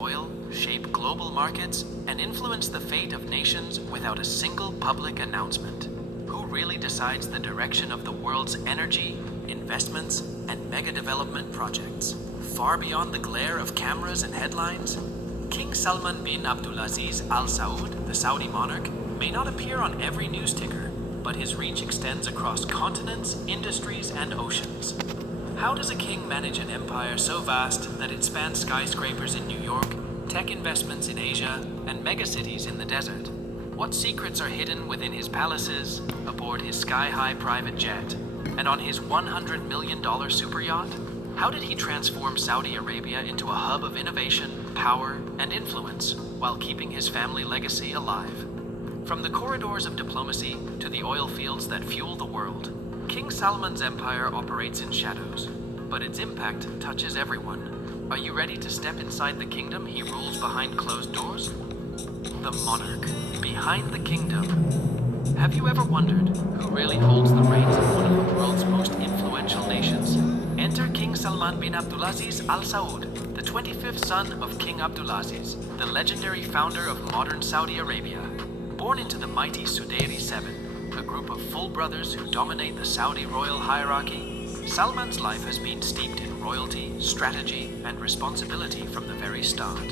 oil, shape global markets, and influence the fate of nations without a single public announcement. Who really decides the direction of the world's energy, investments, and mega development projects? Far beyond the glare of cameras and headlines, King Salman bin Abdulaziz Al Saud, the Saudi monarch, may not appear on every news ticker, but his reach extends across continents, industries, and oceans. How does a king manage an empire so vast that it spans skyscrapers in New York, tech investments in Asia, and megacities in the desert? What secrets are hidden within his palaces, aboard his sky-high private jet, and on his $100 million super yacht? How did he transform Saudi Arabia into a hub of innovation, power, and influence, while keeping his family legacy alive? From the corridors of diplomacy to the oil fields that fuel the world, King Salman's empire operates in shadows, but its impact touches everyone. Are you ready to step inside the kingdom he rules behind closed doors? The monarch, behind the kingdom. Have you ever wondered who really holds the reins of one of the world's most influential nations? Enter King Salman bin Abdulaziz Al Saud, the 25th son of King Abdulaziz, the legendary founder of modern Saudi Arabia. Born into the mighty Sudairi Seven, a group of full brothers who dominate the Saudi royal hierarchy, Salman's life has been steeped in royalty, strategy, and responsibility from the very start.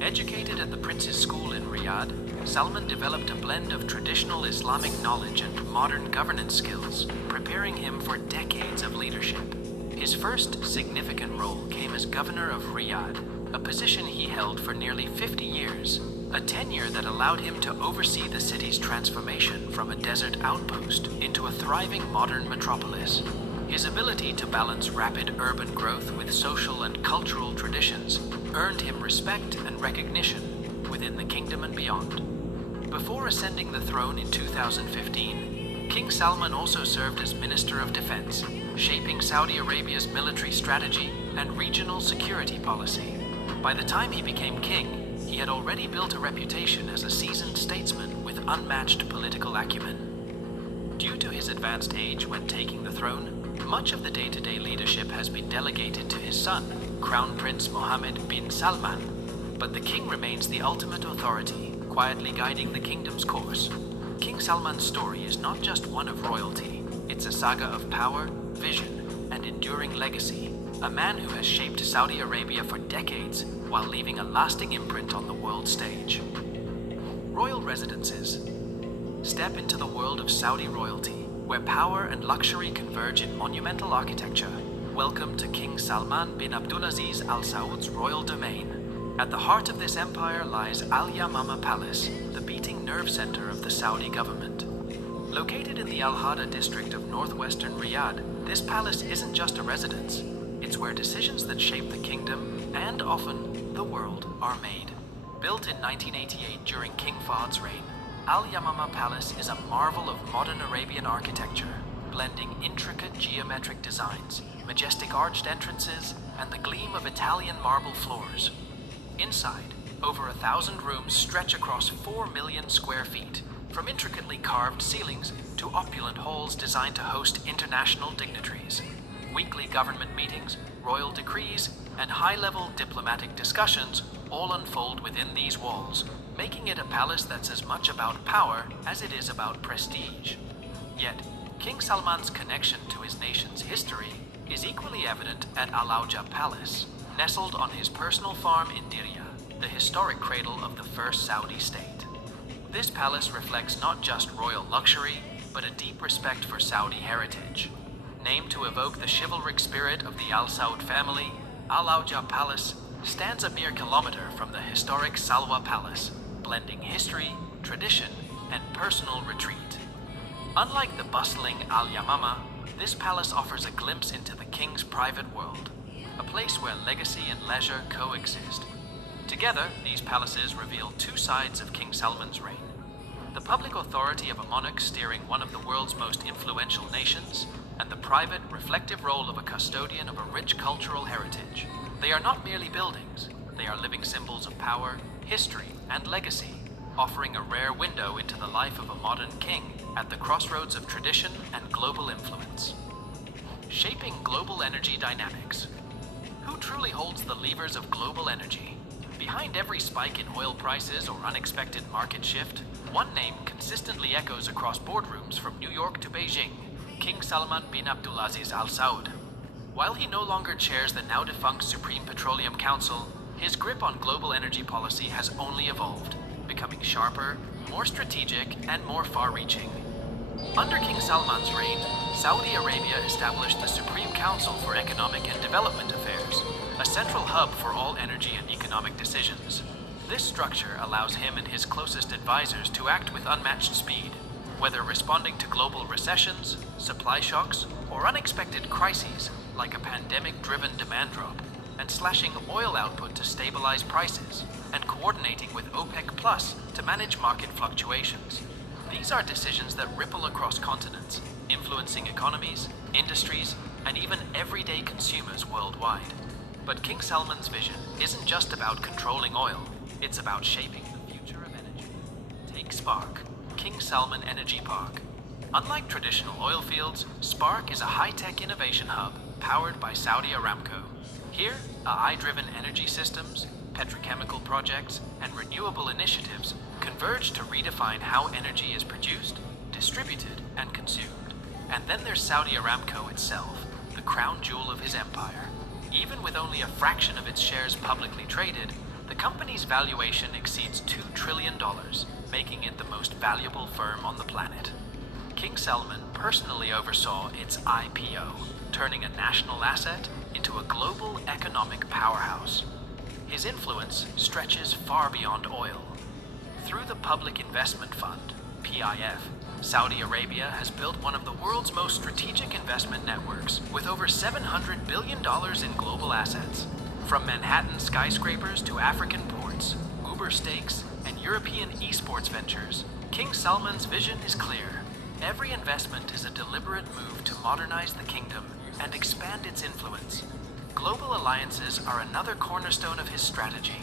Educated at the Prince's School in Riyadh, Salman developed a blend of traditional Islamic knowledge and modern governance skills, preparing him for decades of leadership. His first significant role came as governor of Riyadh, a position he held for nearly 50 years, a tenure that allowed him to oversee the city's transformation from a desert outpost into a thriving modern metropolis. His ability to balance rapid urban growth with social and cultural traditions earned him respect and recognition within the kingdom and beyond. Before ascending the throne in 2015, King Salman also served as Minister of Defense, shaping Saudi Arabia's military strategy and regional security policy. By the time he became king, he had already built a reputation as a seasoned statesman with unmatched political acumen. Due to his advanced age when taking the throne, much of the day-to-day leadership has been delegated to his son, Crown Prince Mohammed bin Salman. But the king remains the ultimate authority, quietly guiding the kingdom's course. King Salman's story is not just one of royalty, it's a saga of power, vision, and enduring legacy. A man who has shaped Saudi Arabia for decades while leaving a lasting imprint on the world stage. Royal residences. Step into the world of Saudi royalty, where power and luxury converge in monumental architecture. Welcome to King Salman bin Abdulaziz Al Saud's royal domain. At the heart of this empire lies Al Yamama Palace, the beating nerve center of the Saudi government. Located in the Al Hada district of northwestern Riyadh, this palace isn't just a residence. It's where decisions that shape the kingdom, and often the world, are made. Built in 1988 during King Fahd's reign, Al Yamama Palace is a marvel of modern Arabian architecture, blending intricate geometric designs, majestic arched entrances, and the gleam of Italian marble floors. Inside, over 1,000 rooms stretch across 4 million square feet, from intricately carved ceilings to opulent halls designed to host international dignitaries. Weekly government meetings, royal decrees, and high-level diplomatic discussions all unfold within these walls, making it a palace that's as much about power as it is about prestige. Yet, King Salman's connection to his nation's history is equally evident at Al Auja Palace, nestled on his personal farm in Diriyah, the historic cradle of the first Saudi state. This palace reflects not just royal luxury, but a deep respect for Saudi heritage. Named to evoke the chivalric spirit of the Al Saud family, Al Auja Palace stands a mere kilometer from the historic Salwa Palace, blending history, tradition, and personal retreat. Unlike the bustling Al Yamama, this palace offers a glimpse into the king's private world, a place where legacy and leisure coexist. Together, these palaces reveal two sides of King Salman's reign: the public authority of a monarch steering one of the world's most influential nations, and the private, reflective role of a custodian of a rich cultural heritage. They are not merely buildings, they are living symbols of power, history, and legacy, offering a rare window into the life of a modern king at the crossroads of tradition and global influence. Shaping global energy dynamics. Who truly holds the levers of global energy? Behind every spike in oil prices or unexpected market shift, one name consistently echoes across boardrooms from New York to Beijing: King Salman bin Abdulaziz Al Saud. While he no longer chairs the now-defunct Supreme Petroleum Council, his grip on global energy policy has only evolved, becoming sharper, more strategic, and more far-reaching. Under King Salman's reign, Saudi Arabia established the Supreme Council for Economic and Development Affairs, a central hub for all energy and economic decisions. This structure allows him and his closest advisors to act with unmatched speed, whether responding to global recessions, supply shocks, or unexpected crises like a pandemic-driven demand drop, and slashing oil output to stabilize prices, and coordinating with OPEC Plus to manage market fluctuations. These are decisions that ripple across continents, influencing economies, industries, and even everyday consumers worldwide. But King Salman's vision isn't just about controlling oil, it's about shaping the future of energy. Take Spark, King Salman Energy Park. Unlike traditional oil fields, Spark is a high-tech innovation hub powered by Saudi Aramco. Here, AI-driven energy systems, petrochemical projects, and renewable initiatives converge to redefine how energy is produced, distributed, and consumed. And then there's Saudi Aramco itself, the crown jewel of his empire. Even with only a fraction of its shares publicly traded, the company's valuation exceeds $2 trillion, making it the most valuable firm on the planet. King Salman personally oversaw its IPO, turning a national asset into a global economic powerhouse. His influence stretches far beyond oil. Through the Public Investment Fund, PIF, Saudi Arabia has built one of the world's most strategic investment networks with over $700 billion in global assets. From Manhattan skyscrapers to African ports, Uber stakes, and European esports ventures, King Salman's vision is clear. Every investment is a deliberate move to modernize the kingdom and expand its influence. Global alliances are another cornerstone of his strategy.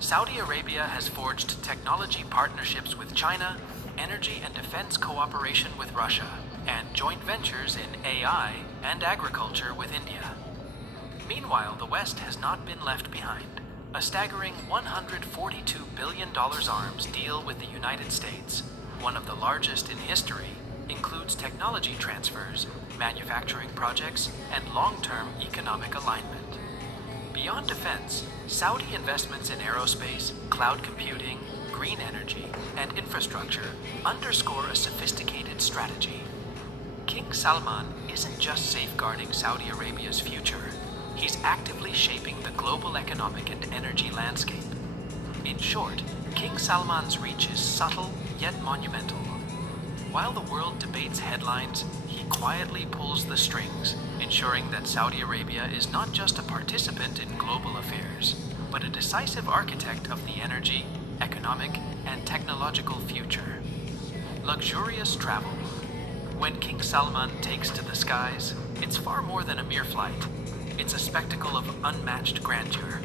Saudi Arabia has forged technology partnerships with China, energy and defense cooperation with Russia, and joint ventures in AI and agriculture with India. Meanwhile, the West has not been left behind. A staggering $142 billion arms deal with the United States, one of the largest in history, includes technology transfers, manufacturing projects, and long-term economic alignment. Beyond defense, Saudi investments in aerospace, cloud computing, green energy, and infrastructure underscore a sophisticated strategy. King Salman isn't just safeguarding Saudi Arabia's future, he's actively shaping the global economic and energy landscape. In short, King Salman's reach is subtle yet monumental. While the world debates headlines, he quietly pulls the strings, ensuring that Saudi Arabia is not just a participant in global affairs, but a decisive architect of the energy, economic, and technological future. Luxurious travel. When King Salman takes to the skies, it's far more than a mere flight. It's a spectacle of unmatched grandeur.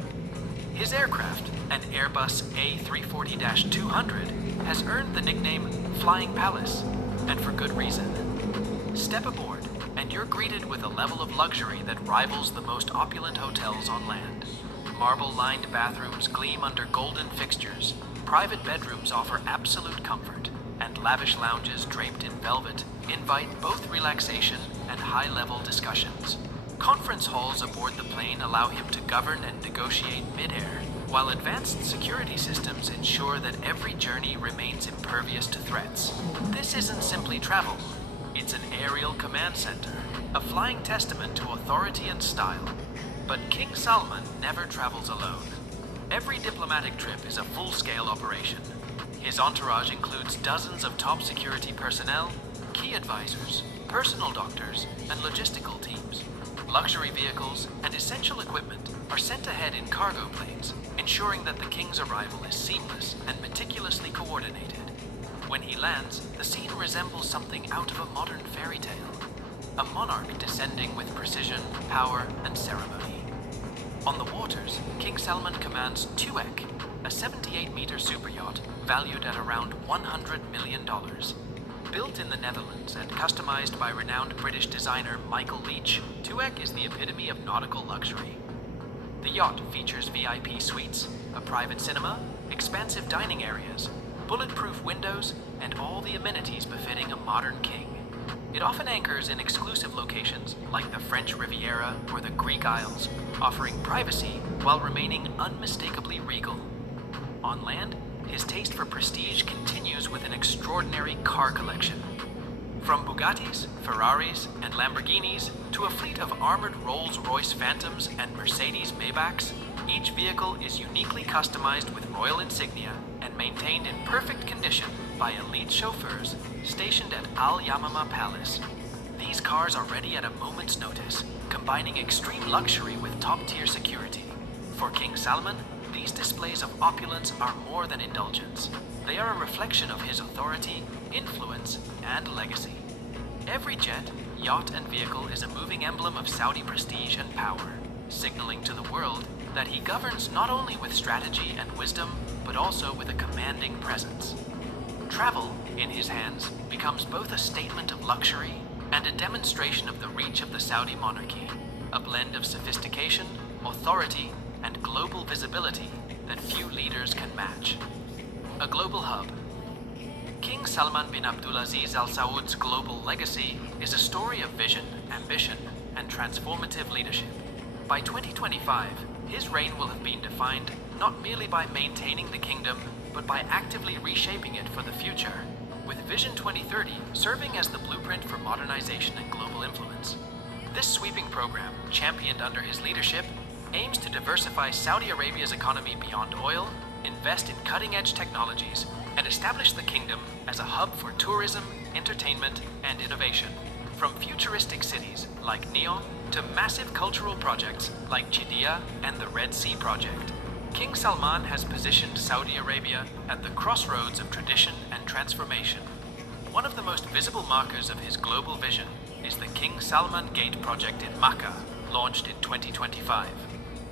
His aircraft, an Airbus A340-200, has earned the nickname Flying Palace, and for good reason. Step aboard, and you're greeted with a level of luxury that rivals the most opulent hotels on land. Marble-lined bathrooms gleam under golden fixtures, private bedrooms offer absolute comfort, and lavish lounges draped in velvet invite both relaxation and high-level discussions. Conference halls aboard the plane allow him to govern and negotiate mid-air, while advanced security systems ensure that every journey remains impervious to threats. This isn't simply travel. It's an aerial command center, a flying testament to authority and style. But King Salman never travels alone. Every diplomatic trip is a full-scale operation. His entourage includes dozens of top security personnel, key advisors, personal doctors, and logistical teams. Luxury vehicles and essential equipment are sent ahead in cargo planes, ensuring that the king's arrival is seamless and meticulously coordinated. When he lands, the scene resembles something out of a modern fairy tale. A monarch descending with precision, power, and ceremony. On the waters, King Salman commands Tuek, a 78-meter superyacht valued at around $100 million. Built in the Netherlands and customized by renowned British designer Michael Leach, Tuek is the epitome of nautical luxury. The yacht features VIP suites, a private cinema, expansive dining areas, bulletproof windows, and all the amenities befitting a modern king. It often anchors in exclusive locations like the French Riviera or the Greek Isles, offering privacy while remaining unmistakably regal. On land, his taste for prestige continues with an extraordinary car collection. From Bugattis, Ferraris, and Lamborghinis to a fleet of armored Rolls-Royce Phantoms and Mercedes Maybachs, each vehicle is uniquely customized with royal insignia and maintained in perfect condition by elite chauffeurs stationed at Al Yamama Palace. These cars are ready at a moment's notice, combining extreme luxury with top-tier security. For King Salman, these displays of opulence are more than indulgence. They are a reflection of his authority, influence, and legacy. Every jet, yacht, and vehicle is a moving emblem of Saudi prestige and power, signaling to the world that he governs not only with strategy and wisdom, but also with a commanding presence. Travel, in his hands, becomes both a statement of luxury and a demonstration of the reach of the Saudi monarchy, a blend of sophistication, authority, and global visibility that few leaders can match. A global hub. King Salman bin Abdulaziz Al Saud's global legacy is a story of vision, ambition, and transformative leadership. By 2025, his reign will have been defined not merely by maintaining the kingdom, but by actively reshaping it for the future, with Vision 2030 serving as the blueprint for modernization and global influence. This sweeping program, championed under his leadership, aims to diversify Saudi Arabia's economy beyond oil, invest in cutting-edge technologies, and establish the kingdom as a hub for tourism, entertainment, and innovation. From futuristic cities like Neom to massive cultural projects like Jidiyah and the Red Sea Project, King Salman has positioned Saudi Arabia at the crossroads of tradition and transformation. One of the most visible markers of his global vision is the King Salman Gate project in Makkah, launched in 2025.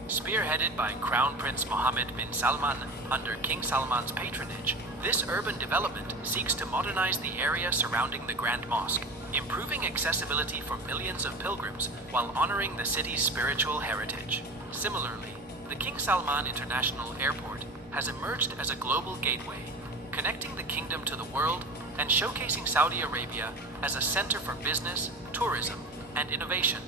Spearheaded by Crown Prince Mohammed bin Salman under King Salman's patronage, this urban development seeks to modernize the area surrounding the Grand Mosque, improving accessibility for millions of pilgrims while honoring the city's spiritual heritage. Similarly, the King Salman International Airport has emerged as a global gateway, connecting the kingdom to the world and showcasing Saudi Arabia as a center for business, tourism, and innovation.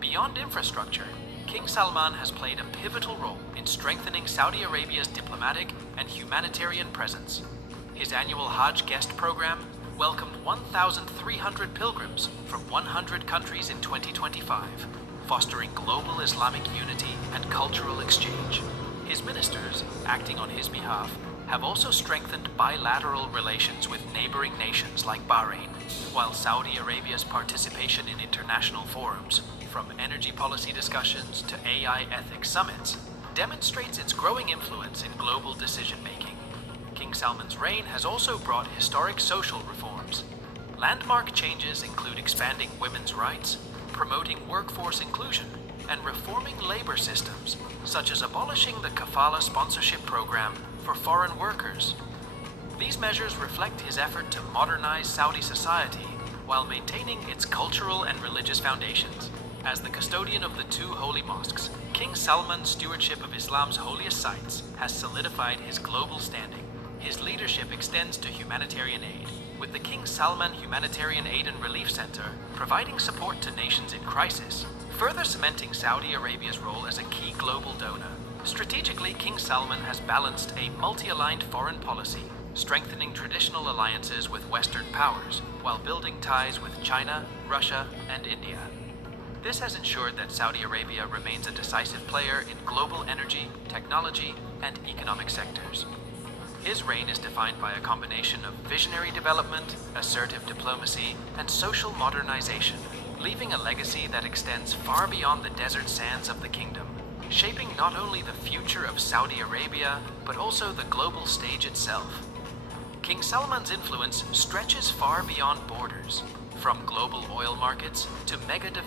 Beyond infrastructure, King Salman has played a pivotal role in strengthening Saudi Arabia's diplomatic and humanitarian presence. His annual Hajj guest program welcomed 1,300 pilgrims from 100 countries in 2025, fostering global Islamic unity and cultural exchange. His ministers, acting on his behalf, have also strengthened bilateral relations with neighboring nations like Bahrain, while Saudi Arabia's participation in international forums, from energy policy discussions to AI ethics summits, demonstrates its growing influence in global decision-making. King Salman's reign has also brought historic social reforms. Landmark changes include expanding women's rights, promoting workforce inclusion, and reforming labor systems, such as abolishing the kafala sponsorship program for foreign workers. These measures reflect his effort to modernize Saudi society while maintaining its cultural and religious foundations. As the custodian of the two holy mosques, King Salman's stewardship of Islam's holiest sites has solidified his global standing. His leadership extends to humanitarian aid, with the King Salman Humanitarian Aid and Relief Center providing support to nations in crisis, further cementing Saudi Arabia's role as a key global donor. Strategically, King Salman has balanced a multi-aligned foreign policy, strengthening traditional alliances with Western powers, while building ties with China, Russia, and India. This has ensured that Saudi Arabia remains a decisive player in global energy, technology, and economic sectors. His reign is defined by a combination of visionary development, assertive diplomacy, and social modernization, leaving a legacy that extends far beyond the desert sands of the kingdom, shaping not only the future of Saudi Arabia, but also the global stage itself. King Salman's influence stretches far beyond borders, from global oil markets to mega development.